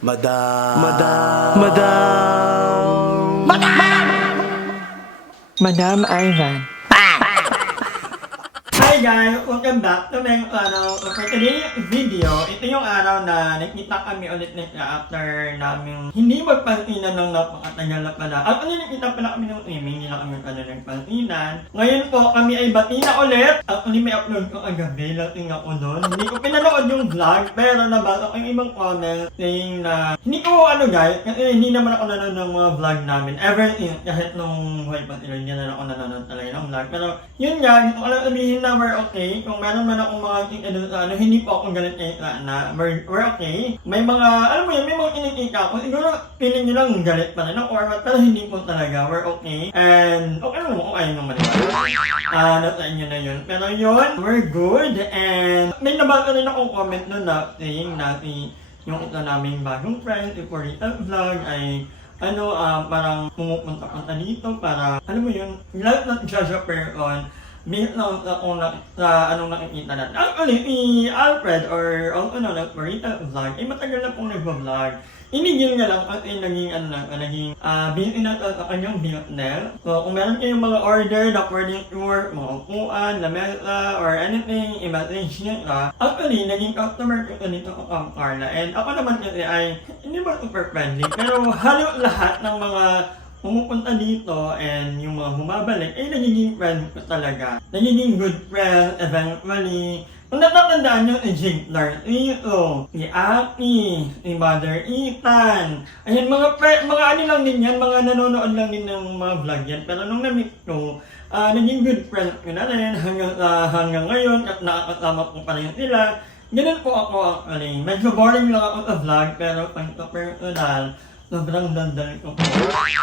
Madam. Madam Ivan. Hi guys! Welcome back to my for today's video. Ito yung araw na nakita kami ulit after namin hindi magpansinan ng napakatagal na pala. Actually nakita pala kami ng streaming, hindi na kami pala nagpansinan. Ngayon po kami ay bati na ulit. Actually may upload ko kagabi, lating ako doon. Hindi ko pinanood yung vlog, pero nabasa ko yung ibang comment saying na hindi ko guys, kasi hindi naman ako nanonood ng mga vlog namin. Ever since, kahit nung buhay pa sila, hindi na ako nanonood talaga ng vlog. Pero yun nga, gusto ko lang sabihin na we're okay. Kung meron man akong mga hindi po ako galit na we're okay. May mga, alam mo yun, may mga kinikita ko. Siguro, feeling nyo lang galit pa rin or what, pero hindi po talaga. We're okay. And, okay lang kung ayaw naman ito. Nasa inyo na yun. Pero yun, we're good. And, may nabasa rin akong comment nun na saying na yung ito naming bagong friend, si Purita Vlog, ay parang pumupunta dito para, alam mo yun, lahat na siya sa person. Based lang sa anong nakikita natin. Actually, si Alfred or Purita Vlog, ay matagal na pong nagpa-vlog. Inigil nga lang kasi naging busy na sa kanyang business. So, kung meron kayong mga order na pwedeng tour, mga upuan, lamesa, or anything, i-message niya ka. Actually, naging customer ko dito ko kang Carla. And ako naman kasi ay, hindi ba super friendly, pero halos lahat ng mga pumupunta dito and yung mga bumabalik ay nagiging friend ko talaga. Nagiging good friend eventually. Kung natatandaan nyo si Ziegler, si Aki, si Mother Ethan. Ayan, mga ano lang din yan, mga nanonood lang din ng mga vlog yan. Pero nung na-meet ko, naging good friend ko na rin hanggang ngayon at nakakasama ko pa rin sila. Ganun po ako actually. Medyo boring lang ako sa vlog pero pag personal, sobrang dandal ko.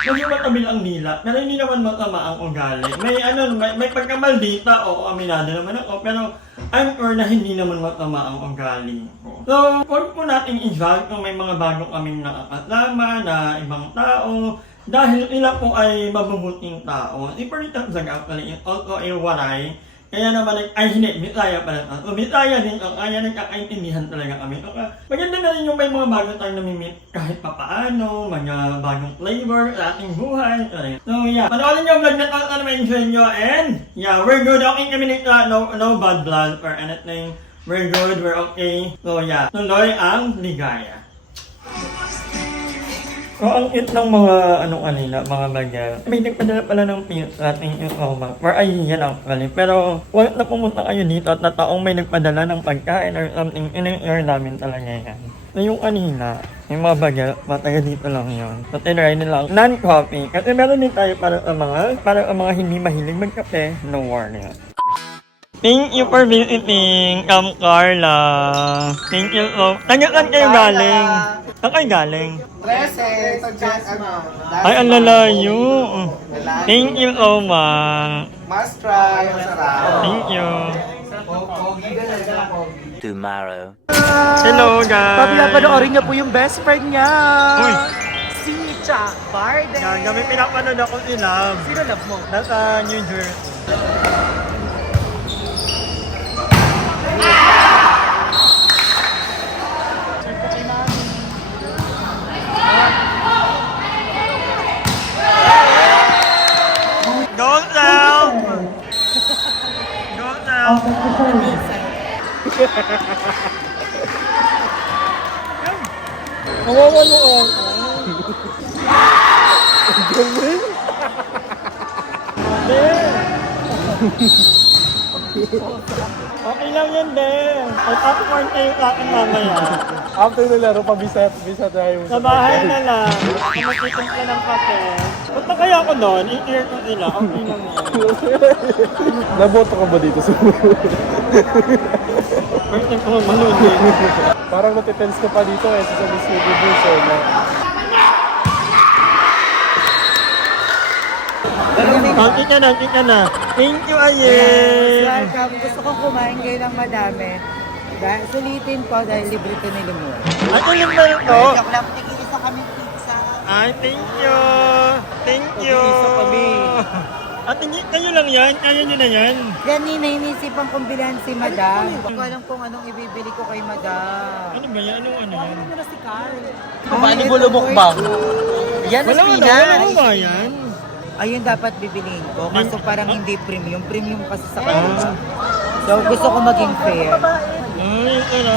Medyo matabil ang dila, pero hindi naman masama ang ugali. May pagkamaldita, o aminado naman ako, pero I'm sure na hindi naman masama ang ugali ko. So, huwag po natin i-judge kung may mga bago kaming nakakasama na ibang tao, dahil sila po ay mabubuting tao. Si Purita Vlog actually is also a waray. Kaya naman, hindi, Bisaya pala. So, Bisaya din, kaya nagkakaintindihan talaga kami. So, maganda na rin yung may mga bago tayong namimit kahit papaano, mga bagong flavor sa ating buhay. So, yeah. Panoorin nyo ang vlog na ito, sana ma-enjoy nyo. And, yeah, we're good. Okay kami nito, no bad blood or anything. We're good, we're okay. So, yeah. Tuloy ang ligaya. So, ang it ng mga mga bagay. May nagpadala pala ng pins sa ating Roma. Or ay, yan actually. Pero, wala na pumunta kayo dito at na taong may nagpadala ng pagkain or something. In-air namin talaga yan. So, yung kanina, yung mga bagay, matagal dito lang yun. So, tinry nilang non-coffee. Kasi meron din tayo para sa mga hindi mahilig magkape. No worry. Thank you for visiting, Carla. Thank you so. Taga-saan kayo galing? Saan kayo galing? 13, ito dyan, Ay, ang lalayo. Thank you so much. Must try, masarap. Thank you. Pogi ka na, pogi. Tomorrow. Hello, guys. Papanoorin niya po yung best friend niya. Uy. Si Chuck Barden. Yan, kami pinapanood ako sila. Sino love mo? Nasa New Jersey. Go down! Go down! Nawawala ako. Gawin? Okay lang yan, Ben. Ay, popcorn kayo sa akin mamaya. After na laro, bisa tayo. Sa bahay na lang. Ako magtitimpla ng kape. Punta kaya ako doon, i-clear ko sila. Okay lang yan. Naboto ka ba dito sa First time ko manood eh. Parang natitense ka pa dito eh sa Miss Universe eh. No? Okay ka na. Thank you, Ayen. Welcome. Gusto kong kumain kayo ng madami. Sulitin po dahil libre to ni Lumo. At yung ba ito? Joke lang, tigil-isa kami pizza. Ay, thank you. Thank you. Mag-isa kami. At hindi kayo lang yan, kaya nyo na yan. Kanina inisipan kong bilhan si Madam. Hindi ko alam kung anong ibibili ko kay Madam. Ano ba yan? Ano yan? Paano bulubok-bang? Yan Wala ano ba yan? Ayun dapat bibiliin ko. Kaso parang hindi premium. Premium kasi sa kanila. So gusto ko maging fair. Ay, ano?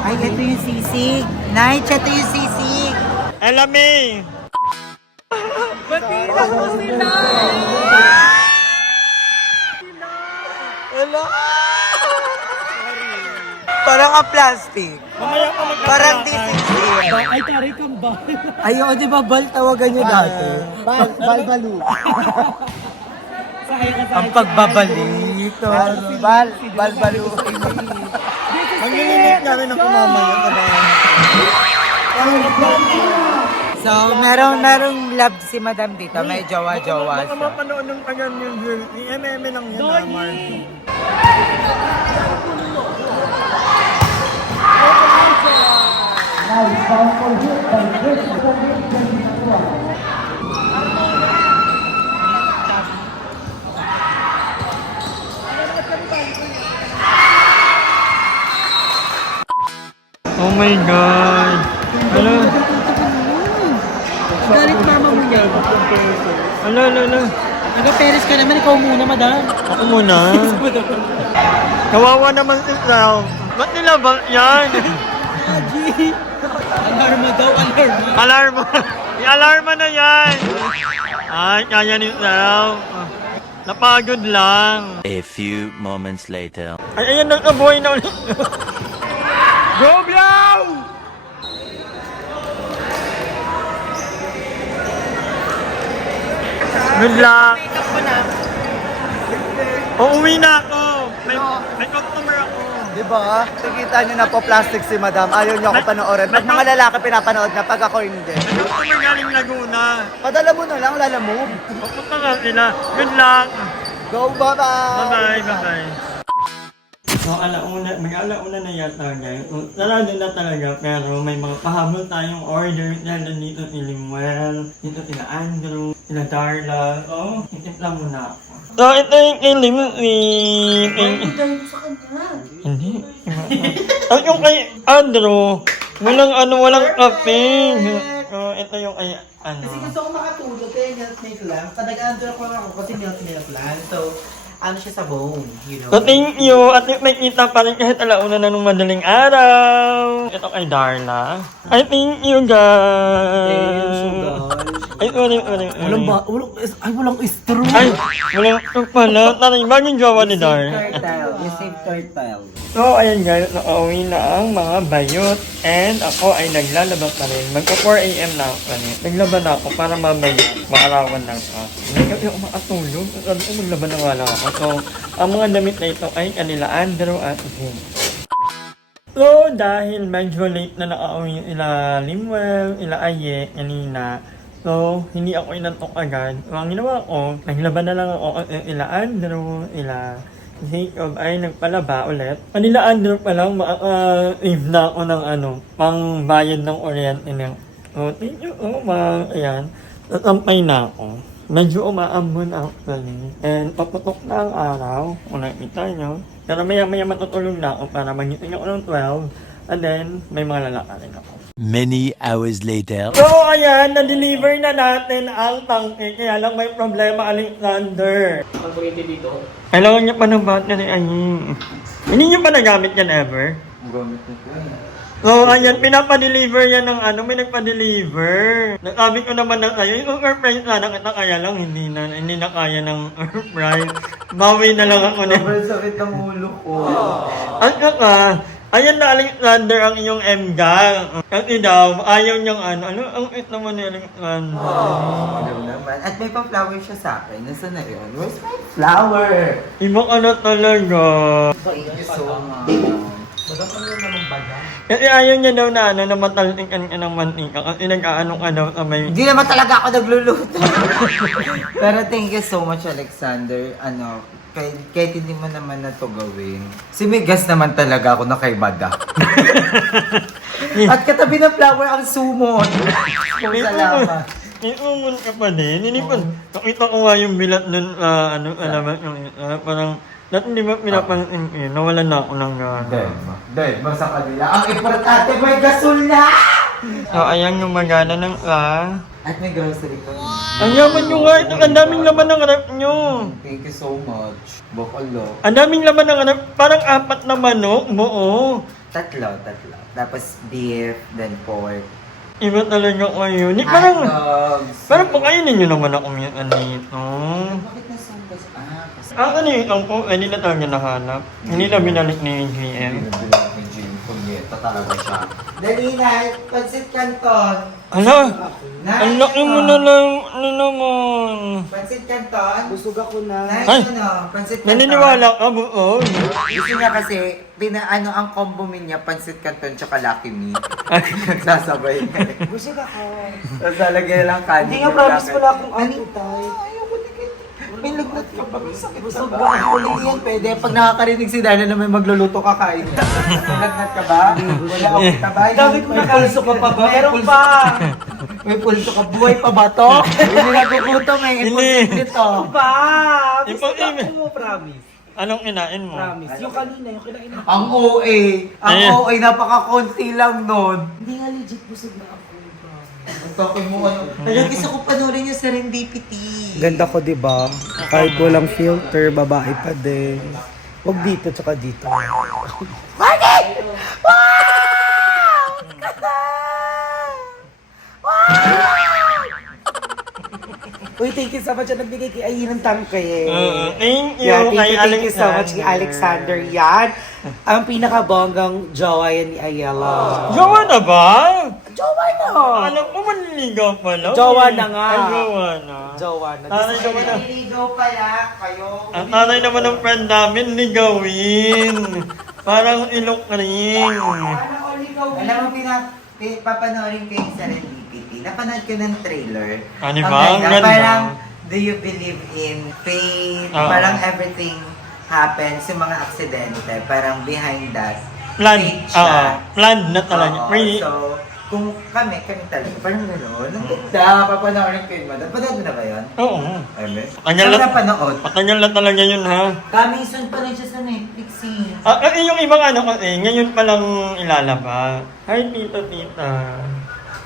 Ay, ito yung sisig. Night, ito yung sisig. Alam eh! Batira mo sila! Wala! Parang ang plastic. Mamaya pa Parang D60. Ay, taray kang ba? Ay, o, di ba bal tawagan nyo dati? Balbalu. Ang pagbabalit. Balbalu. Ang nililit namin ng kumamaya ka ba? So, merong love si Madam dito. May jowa-jowa Baka siya. mapanood ng kanyang music. I-MM lang yan na, Marky. Oh my God! Ano? Galit mama mo yan. Ano? Nag-Paris ka naman, ikaw muna, madam. Ako muna. Kawawa naman si Sal. Ba't nila ba yan? Alarma daw, alarma. Alarma! I-alarma na yan! Ay, kaya ni Sal. Napagod lang. A few moments later. Ay, ayan, nakabuhay na ulit. Go, Biao! Good luck! Uuwi na ako! May customer ako! Diba? Nakikita nyo na po plastic si Madam. Ayaw niyo ako panoorin. Pag mga lalaki pinapanood na, pag ako hindi. May customer galing Laguna. Padala mo na lang, lalamove. Pupunta nga sila. Good luck! Go, bye-bye! Bye-bye! So, mag-alauna na yata guys. Sarado na talaga, pero may mga pahabol tayong order. Dahil dito si Limuel, dito sila Andrew, sila Darla. So, itipla muna ako. So, ito yung kay Limuel. Hindi. At yung kay Andrew, walang kape. So, ito yung kay Kasi gusto ko makatulog kaya milk lang. Padagaan ko lang ako kasi milk lang. So, ano siya sa bone, you know? So, thank you. At may kita pa rin kahit alauna na nung madaling araw. Ito kay Darla. Ay, thank you, guys. Ay, Walang straw. Ay, walang pala. Taray, bagong jowa ni Dar. You save turtle. So, ayan guys, nakauwi na ang mga bayot. And ako ay naglalaba pa rin. Magka 4 AM na ako kanina. Naglaba na ako para mamaya maarawan lang ako. Hindi ako makatulog. Sabi ko maglaba na wala ako. So, ang mga damit na ito ay kanila Andrew at Jim. So, dahil medyo late na nakauwi ila Limuel, ila Aye, kanina. So, hindi ako inantok agad. Ang ginawa ko, naglaba na lang ako ila Andrew, ila Jacob ay nagpalaba ulit. Kanila Andrew pa lang, ma-save na ako ng pang bayad ng kuryente niya. So, thank you, ayan. Natampay na ako. Medyo umaambon actually. And paputok na ang araw, kung nakita nyo. Pero maya matutulog na ako para magising ako ng 12. And then, may mga lalakarin ako. Many hours later. So, ayan, na-deliver na natin ang tangke. Kaya lang may problema, Alexander. Ang kuryente dito. Kailangan niya pa ng battery, ay. Hindi niyo pa nagamit yan ever? Gamit na po. So, ayan, pinapadeliver yan ng may nagpa-deliver. Nakabi ko naman na kayo, yung surprise na kita, kaya lang hindi na kaya ng surprise. Bawi na lang ako na. Sobrang sakit ng ulo ko. At saka, ayan na Alexander ang iyong M-gang. Kasi daw, ayaw niyang ang it naman ni Alexander. Alam naman. At may pa-flower siya sa akin. Nasaan na yun? Where's my flower? Iba ka na talaga. Thank you so much. Kasi ayaw niya daw na mataltikan ka ng mantika kasi nag-aano ka daw sa may... Hindi naman talaga ako nagluluto. Pero thank you so much, Alexander. Kahit hindi mo naman na to gawin. Simigas naman talaga ako na kay Mada. At katabi ng flower ang sumon. Kung salamat. iumun ka pa din. Hindi pa, nakita ko nga yung bilat nun, alamat yung, parang, dati hindi ba pinapansin, nawalan na ako ng gana. Dahil, basta kanila. Ang importante, may gasol na! So, ayan yung magana ng At may grocery pa. Ang yaman nyo nga, ang daming laman ng rep nyo. Thank you so much. Bokolo. Ang daming laman ng rep, parang 4 na manok, buo. Tatlo. Tapos beef, then pork. Iba talaga kayo. Ni, Hot parang pakainin nyo naman ako yung anito. Bakit nasumbas? Kasi Ano yung po, hindi na talaga nahanap. Hindi na binalik ni GM. binabilang ni Jim Punyeta talaga siya. Dali na, pansit canton. Ano? Ang laki mo na lang, ano naman. Pansit canton. Busog ako na. Ay! Pansit canton. Naniniwala ka buo. Gusto niya kasi, ang combo niya, pansit canton tsaka Lucky Me. Nagsasabay. Busog ako. Tapos lalagyan lang kanin. Hindi nga promise wala akong ano, tay. May lagnat ka pa. Busog ba? Huli yan, pwede. Pag nakakarinig si Dana na may magluluto, kakain niya. May lagnat ka ba? Wala akong tabay. Dami ko May pulso ka pa ba? Meron pa. May pulso ka. Buhay pa ba to? Hindi nagugutom eh. Hindi. Imposible to. Pa! Ipag- Busog ako, promise. Anong kinain mo? Promise. Yung kanina, yung kinain mo. Ang OA. Ang Ayan. OA, napaka-konti lang nun. Hindi nga legit busog na ako. Ang toke mo ano. Kaya gusto ko panoorin yung Serendipity. Ganda ko, di ba? Kahit walang filter, babae pa din. Huwag dito, tsaka dito. Uy, thank you so much. Nagbigay kay Ayin ng tangke. Thank you Yeah, kay thank you so much kay Alexander. Alexander. Yan. Ang pinakabonggang jowa yan ni Ayala. Jowa na ba? Jowa na. Alam ko manliligaw pala. Jowa na nga. Ay, jowa na. Jowa na. Tanay naman ang, Naliligaw pala kayo. ang tanay naman ng friend namin, ligawin. Parang ilok rin. Alam mo, papanoorin ko yung Serendipity. Napanood ko ng trailer. Ano ba? Ang Ang ganda. ganda. Parang, do you believe in fate? Oo. Parang everything happens, yung mga aksidente. Parang behind that, Plan. fate siya. Plan na talaga. Oo, Really? so, kung kami talaga, parang gano'n. Ang ganda, papanoorin ko yun. Napanood mo na ba yun? Oo. Eme? Kanya Saan lang- napanood? Pakanyal na talaga yun ha. Coming soon pa rin siya sa Netflix eh. Yung ibang ano kasi, ngayon pa lang ilalabas. Hi, tita.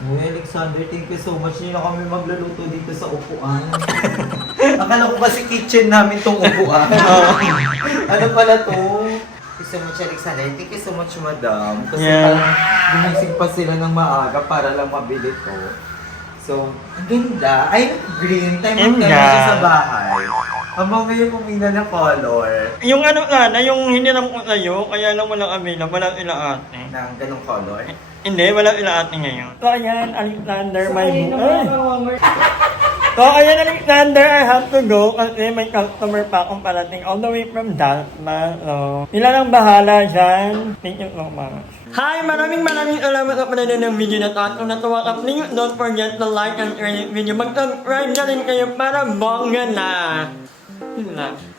Uy, Alexander, thank you so much. Hindi na kami magluluto dito sa upuan. Akala ko kasi kitchen namin tong upuan. Ano pala to? Thank you so much, Alexander. Thank you so much, madam. Kasi Yeah. parang gumising pa sila ng maaga para lang mabili to. So, ang ganda. Ay, green. Time Ganda. siya sa bahay. Ang mga yung pumila ng color Yung ano sana, yung hiniram ko sa'yo, kaya lang walang available, walang ilaate. ng ganong color. Hindi, walang ilaate ngayon. So ayan, Alexander, my So ayan, Alexander, I have to go kasi may customer pa akong parating all the way from Dalma. So, sila lang bahala dyan. Thank you so much. Hi! Maraming salamat sa panonood ng video na to. At kung natuwa ka, please don't forget to like and share this video. Mag-subscribe na rin kayo para bongga na. Yun lang.